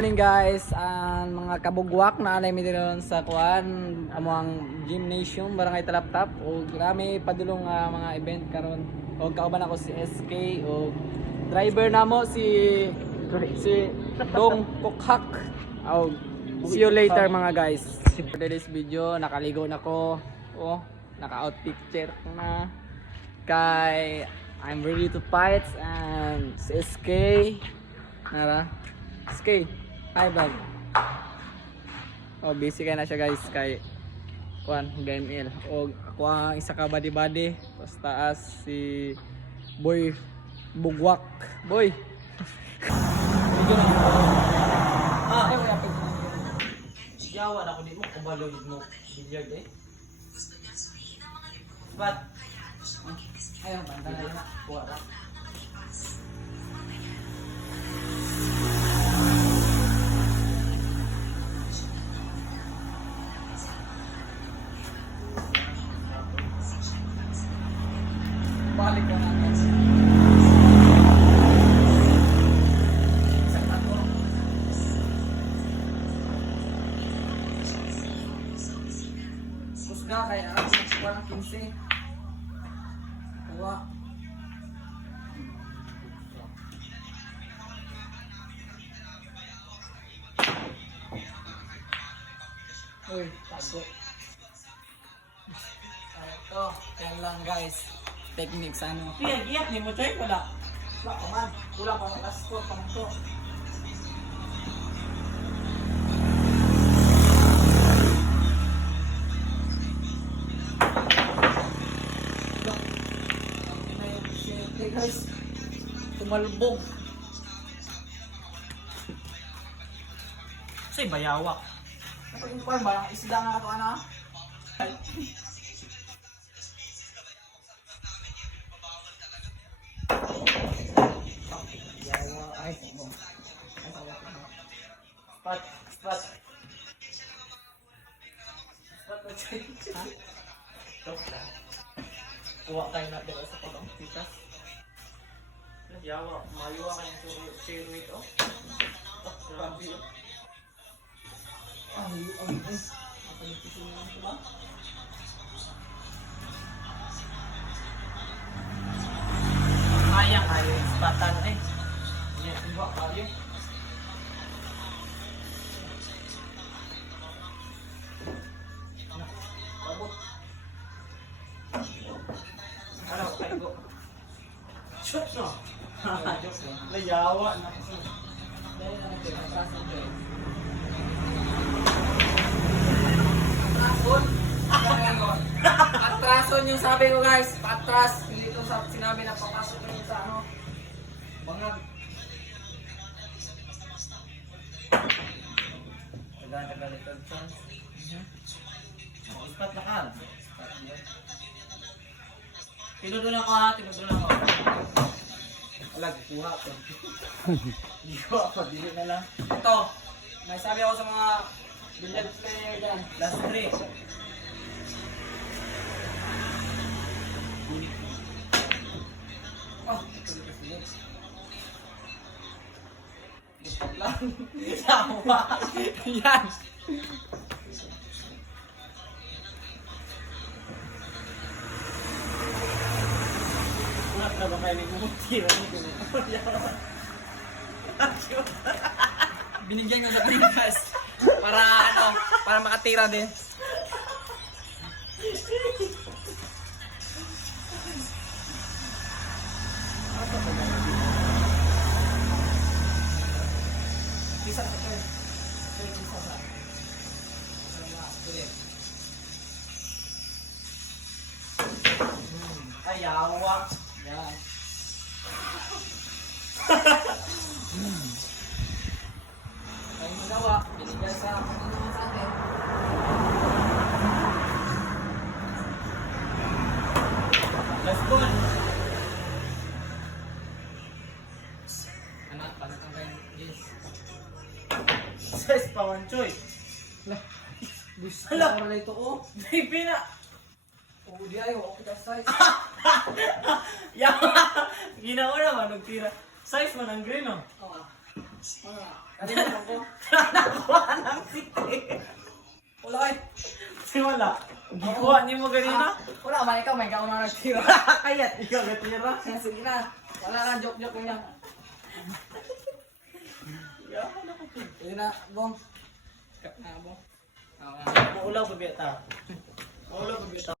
Morning guys, mga kabugwak na alay mi diron sa kuan among gymnasium barangay Talaptap o grami padulong mga event karon og kauban ako si SK o driver namo si Dong Kokhak. See you later mga guys. For today's video nakaligo na ko. Naka-out picture na kay I'm ready to fight and si SK nara SK. Hi vlog. Busy kay na siya guys kay kuan GML og ako ang isa ka body tapos taas si Boy Bugwak. Boy. Yawa na ko di mo kabalo mo bilyag But ayun banda na kuha ra. Balik ka natin. Kusga kaya ako sa 15. Kuha. Uy, tago. Ito, yan lang guys. Technique sa ano. Giyak ni mo choy wala. Wala pa man. Kulang pa ng last score pa to. Hey guys. Tumalbog. Say bayawak. Ano pa ba ang isda nga ato ana? Spot. Kuha tayo na dito sa pagong tikas. Yawa, mayuwa ka yung zero ito. Grabe yun. Kaya yung spotan eh. Yan, iba kaya. Ano, kayo go. Shot no? Layawa na. Patrason yung sabi ko guys. Patras. Hindi ito sinabi na papasok yung sa ano. Bangag. Tagal ito chance. Ispat lakad. Tinudulan ko ha, tinudulan ko. Alag, kuha ko. Kuha ko, dili na lang. Ito, may sabi ako sa mga billiard player dyan. Last 3. Lipat lang. Sama. Yan. Ano ba kayo nagmumutira nito? Binigyan ko sa Pinas para makatira din. Bisa ka ito. Bisa ka. Ayawa. Yan. Ay magawa, binigyan sa Panginoon sa atin. Last ball. Anak, palit ang kayo. Yes. Size pa one choy. Gusto ko na ito oh. Baby na. Di ayo, kita size. Yawa! Ginawa naman, nagtira. Size mo ng green, no? Oo. Kalimutan ko. Nakuha ng city. Wala eh. Wala. Gikuha niyo mo ganina? Wala man ikaw, may kauna nagtira. Kaya, ikaw gatira. Sige na. Wala na, joke-joke lang. Sige na, bong. Na, bong. Maulaw ba beta? Maulaw ba beta?